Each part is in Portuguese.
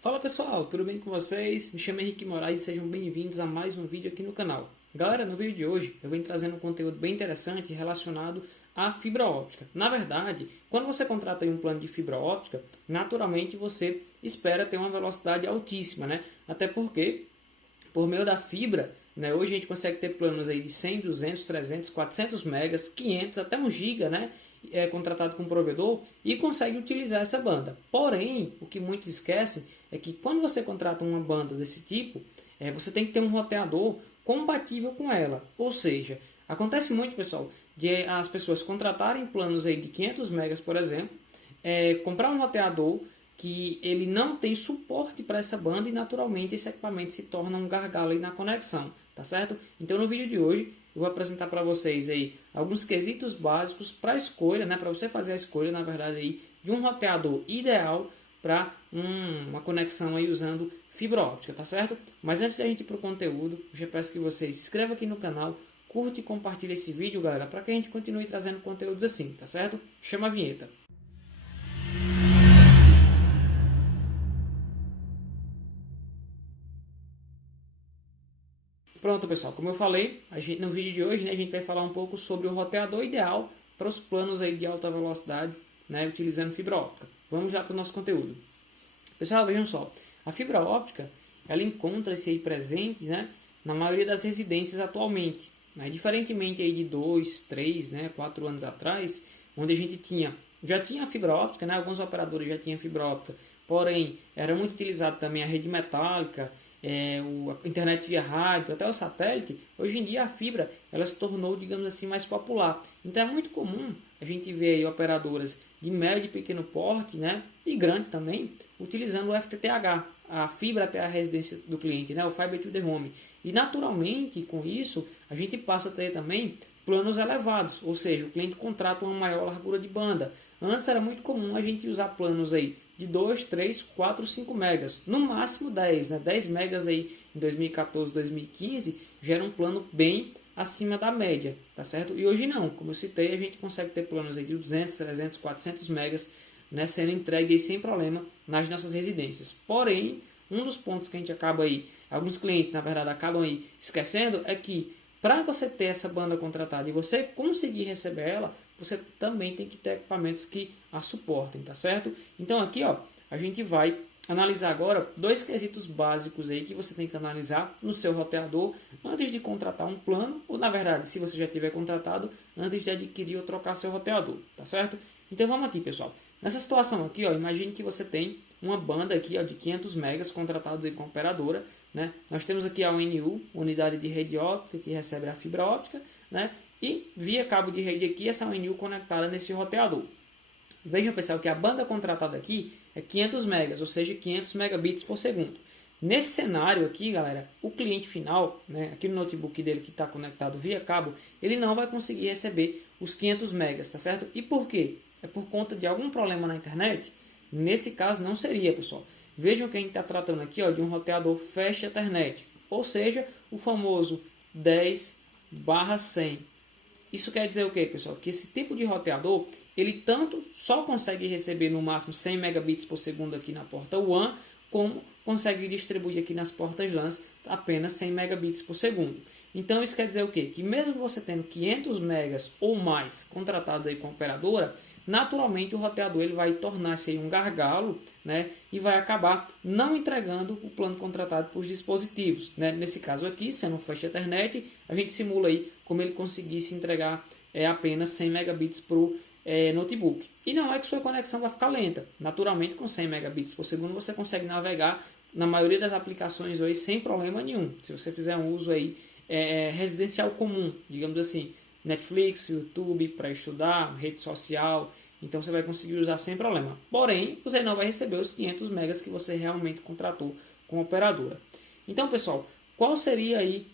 Fala pessoal, tudo bem com vocês? Me chamo Henrique Moraes e sejam bem-vindos a mais um vídeo aqui no canal. Galera, no vídeo de hoje eu venho trazendo um conteúdo bem interessante relacionado à fibra óptica. Na verdade, quando você contrata um plano de fibra óptica, naturalmente você espera ter uma velocidade altíssima, né? Até porque, por meio da fibra, né, hoje a gente consegue ter planos aí de 100, 200, 300, 400 megas, 500, até 1 giga, né? Contratado com o provedor e consegue utilizar essa banda. Porém, o que muitos esquecem é que quando você contrata uma banda desse tipo, você tem que ter um roteador compatível com ela. Ou seja, acontece muito, pessoal, de as pessoas contratarem planos aí de 500 megas, por exemplo, comprar um roteador que ele não tem suporte para essa banda e naturalmente esse equipamento se torna um gargalo aí na conexão, tá certo? Então no vídeo de hoje eu vou apresentar para vocês aí alguns quesitos básicos para a escolha, né, para você fazer a escolha, na verdade, aí, de um roteador ideal para uma conexão aí usando fibra óptica, tá certo? Mas antes da gente ir para o conteúdo, eu já peço que vocês se inscrevam aqui no canal, curte e compartilhe esse vídeo, galera, para que a gente continue trazendo conteúdos assim, tá certo? Chama a vinheta. Pronto, pessoal, como eu falei, no vídeo de hoje, né, a gente vai falar um pouco sobre o roteador ideal para os planos aí de alta velocidade, né, utilizando fibra óptica. Vamos já para o nosso conteúdo. Pessoal, vejam só, a fibra óptica, ela encontra-se aí presente, né, na maioria das residências atualmente, né, diferentemente aí de 2, 3, né, 4 anos atrás, onde a gente já tinha a fibra óptica, né, alguns operadores já tinham fibra óptica, porém, era muito utilizado também a rede metálica, a internet via rádio, até o satélite. Hoje em dia a fibra ela se tornou, digamos assim, mais popular. Então é muito comum a gente ver aí operadoras de médio e pequeno porte, né, e grande também, utilizando o FTTH, a fibra até a residência do cliente, né, o Fiber to the Home. E naturalmente, com isso, a gente passa a ter também planos elevados, ou seja, o cliente contrata uma maior largura de banda. Antes era muito comum a gente usar planos aí de 2, 3, 4, 5 megas, no máximo 10, né? 10 megas aí em 2014, 2015 já era um plano bem acima da média, tá certo? E hoje não, como eu citei, a gente consegue ter planos aí de 200, 300, 400 megas, né, sendo entregue aí sem problema nas nossas residências. Porém, um dos pontos que a gente acaba aí, alguns clientes na verdade acabam aí esquecendo, é que para você ter essa banda contratada e você conseguir receber ela, você também tem que ter equipamentos que a suportem, tá certo? Então aqui, ó, a gente vai analisar agora dois quesitos básicos aí que você tem que analisar no seu roteador antes de contratar um plano, ou na verdade, se você já tiver contratado, antes de adquirir ou trocar seu roteador, tá certo? Então vamos aqui, pessoal. Nessa situação aqui, ó, imagine que você tem uma banda aqui, ó, de 500 megas contratados aí com a operadora, né? Nós temos aqui a UNU, unidade de rede óptica, que recebe a fibra óptica, né? E via cabo de rede aqui, essa UNU conectada nesse roteador. Vejam, pessoal, que a banda contratada aqui é 500 megas, ou seja, 500 megabits por segundo. Nesse cenário aqui, galera, o cliente final, né, aqui no notebook dele que está conectado via cabo, ele não vai conseguir receber os 500 megas, tá certo? E por quê? É por conta de algum problema na internet? Nesse caso não seria, pessoal. Vejam que a gente está tratando aqui, ó, de um roteador Fast Ethernet, ou seja, o famoso 10/100. Isso quer dizer o que, pessoal? Que esse tipo de roteador, ele tanto só consegue receber no máximo 100 megabits por segundo aqui na porta WAN, como consegue distribuir aqui nas portas LANs apenas 100 megabits por segundo. Então isso quer dizer o quê? Que mesmo você tendo 500 megas ou mais contratados aí com a operadora, naturalmente o roteador ele vai tornar-se um gargalo, né, e vai acabar não entregando o plano contratado para os dispositivos, né? Nesse caso aqui, sendo um Fast Ethernet, a gente simula aí como ele conseguisse entregar apenas 100 megabits para o notebook. E não é que sua conexão vai ficar lenta. Naturalmente, com 100 megabits por segundo, você consegue navegar na maioria das aplicações hoje sem problema nenhum. Se você fizer um uso aí residencial comum, digamos assim, Netflix, YouTube para estudar, rede social, então você vai conseguir usar sem problema. Porém, você não vai receber os 500 megas que você realmente contratou com a operadora. Então, pessoal, qual seria aí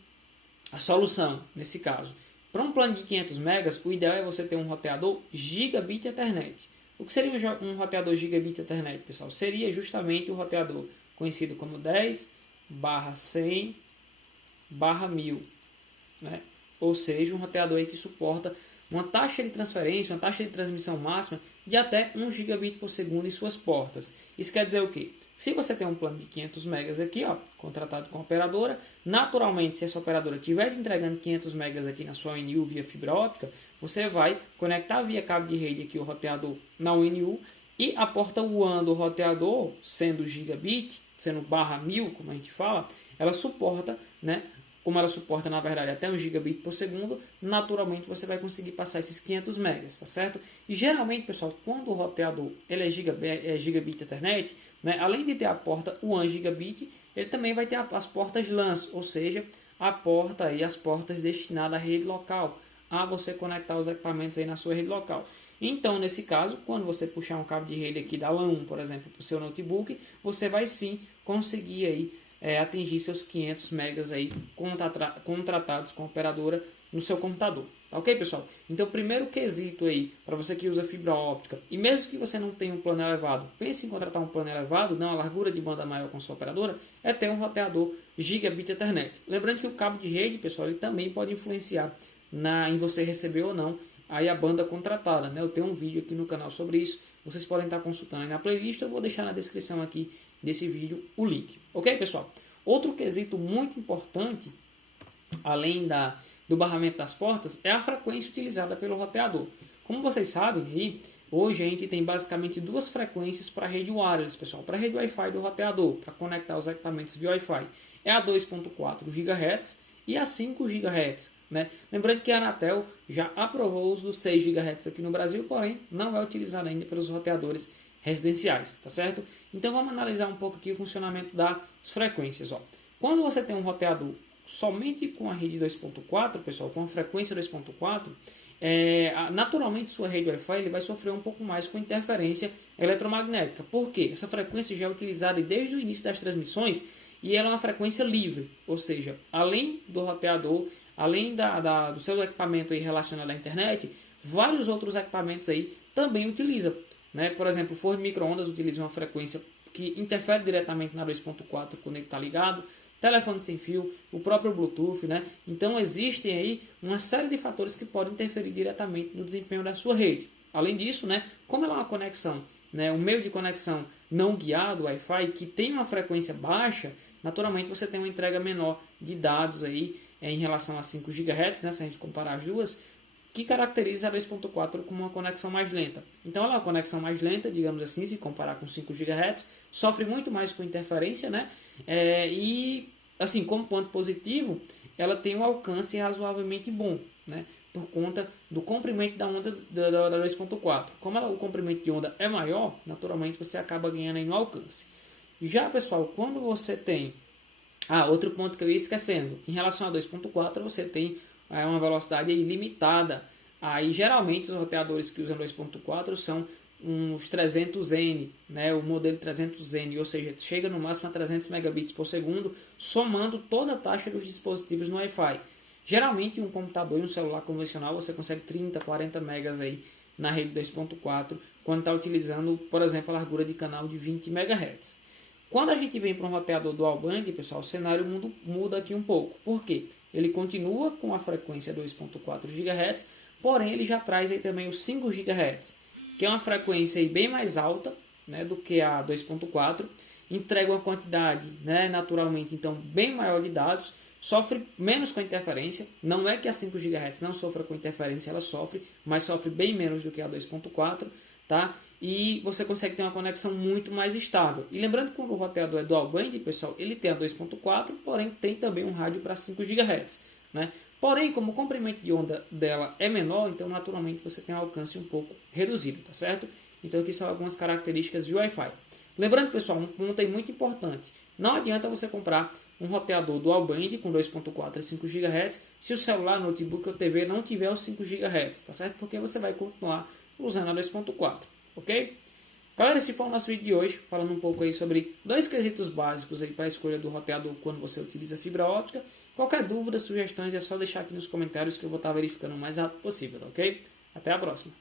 a solução nesse caso? Para um plano de 500 megas, o ideal é você ter um roteador Gigabit Ethernet. O que seria um roteador Gigabit Ethernet, pessoal? Seria justamente o roteador conhecido como 10/100/1000, né? Ou seja, um roteador aí que suporta uma taxa de transferência, uma taxa de transmissão máxima de até 1 gigabit por segundo em suas portas. Isso quer dizer o quê? Se você tem um plano de 500 megas aqui, ó, contratado com a operadora, naturalmente, se essa operadora estiver entregando 500 megas aqui na sua ONU via fibra óptica, você vai conectar via cabo de rede aqui o roteador na ONU e a porta WAN do roteador, sendo gigabit, sendo barra 1000, como a gente fala, ela suporta, né? Como ela suporta, na verdade, até 1 gigabit por segundo, naturalmente você vai conseguir passar esses 500 megas, tá certo? E geralmente, pessoal, quando o roteador ele é gigabit Ethernet, né, além de ter a porta WAN gigabit, ele também vai ter as portas LANs, ou seja, a porta e as portas destinadas à rede local, a você conectar os equipamentos aí na sua rede local. Então, nesse caso, quando você puxar um cabo de rede aqui da LAN 1, por exemplo, para o seu notebook, você vai sim conseguir aí atingir seus 500 megas aí contratados com a operadora no seu computador. Tá ok, pessoal? Então, o primeiro quesito aí, para você que usa fibra óptica, e mesmo que você não tenha um plano elevado, pense em contratar um plano elevado, dar uma largura de banda maior com a sua operadora, é ter um roteador gigabit Ethernet. Lembrando que o cabo de rede, pessoal, ele também pode influenciar em você receber ou não aí a banda contratada, né? Eu tenho um vídeo aqui no canal sobre isso, vocês podem estar consultando aí na playlist, eu vou deixar na descrição aqui desse vídeo o link. Ok, pessoal? Outro quesito muito importante, além do barramento das portas, é a frequência utilizada pelo roteador. Como vocês sabem, aí, hoje a gente tem basicamente duas frequências para a rede wireless, pessoal. Para a rede Wi-Fi do roteador, para conectar os equipamentos via Wi-Fi, é a 2.4 GHz e a 5 GHz. Né? Lembrando que a Anatel já aprovou o uso dos 6 GHz aqui no Brasil, porém não é utilizado ainda pelos roteadores residenciais, tá certo? Então vamos analisar um pouco aqui o funcionamento das frequências. Ó. Quando você tem um roteador somente com a rede 2.4, pessoal, com a frequência 2.4, naturalmente sua rede Wi-Fi ele vai sofrer um pouco mais com interferência eletromagnética. Por quê? Essa frequência já é utilizada desde o início das transmissões e ela é uma frequência livre, ou seja, além do roteador, além do seu equipamento aí relacionado à internet, vários outros equipamentos aí também utilizam. Né? Por exemplo, o forno de micro-ondas utiliza uma frequência que interfere diretamente na 2.4 quando ele está ligado, telefone sem fio, o próprio Bluetooth, né? Então existem aí uma série de fatores que podem interferir diretamente no desempenho da sua rede. Além disso, né, como ela é uma conexão, né, um meio de conexão não guiado, Wi-Fi, que tem uma frequência baixa, naturalmente você tem uma entrega menor de dados aí em relação a 5 GHz, né, se a gente comparar as duas, que caracteriza a 2.4 como uma conexão mais lenta. Então ela é uma conexão mais lenta, digamos assim, se comparar com 5 GHz, sofre muito mais com interferência, né? E assim, como ponto positivo, ela tem um alcance razoavelmente bom, né? Por conta do comprimento da onda da 2.4. Como o comprimento de onda é maior, naturalmente você acaba ganhando em alcance. Já, pessoal, quando você tem... outro ponto que eu ia esquecendo. Em relação a 2.4, você tem uma velocidade ilimitada. Aí, geralmente, os roteadores que usam 2.4 são uns 300N, né? O modelo 300N, ou seja, chega no máximo a 300 megabits por segundo, somando toda a taxa dos dispositivos no Wi-Fi. Geralmente, em um computador e um celular convencional, você consegue 30, 40 megas aí na rede 2.4, quando está utilizando, por exemplo, a largura de canal de 20 MHz. Quando a gente vem para um roteador dual band, pessoal, o cenário muda aqui um pouco. Por quê? Ele continua com a frequência 2.4 GHz, porém ele já traz aí também os 5 GHz, que é uma frequência aí bem mais alta, né, do que a 2.4, entrega uma quantidade, né, naturalmente então bem maior de dados, sofre menos com interferência. Não é que a 5 GHz não sofra com interferência, ela sofre, mas sofre bem menos do que a 2.4, tá? E você consegue ter uma conexão muito mais estável. E lembrando que quando o roteador é dual band, pessoal, ele tem a 2.4, porém tem também um rádio para 5 GHz, né? Porém, como o comprimento de onda dela é menor, então naturalmente você tem um alcance um pouco reduzido, tá certo? Então aqui são algumas características de Wi-Fi. Lembrando, pessoal, um ponto aí muito importante. Não adianta você comprar um roteador dual band com 2.4 e 5 GHz se o celular, notebook ou TV não tiver os 5 GHz, tá certo? Porque você vai continuar usando a 2.4. Ok? Galera, esse foi o nosso vídeo de hoje, falando um pouco aí sobre dois quesitos básicos aí para a escolha do roteador quando você utiliza fibra óptica. Qualquer dúvida, sugestões é só deixar aqui nos comentários que eu vou estar verificando o mais rápido possível, ok? Até a próxima!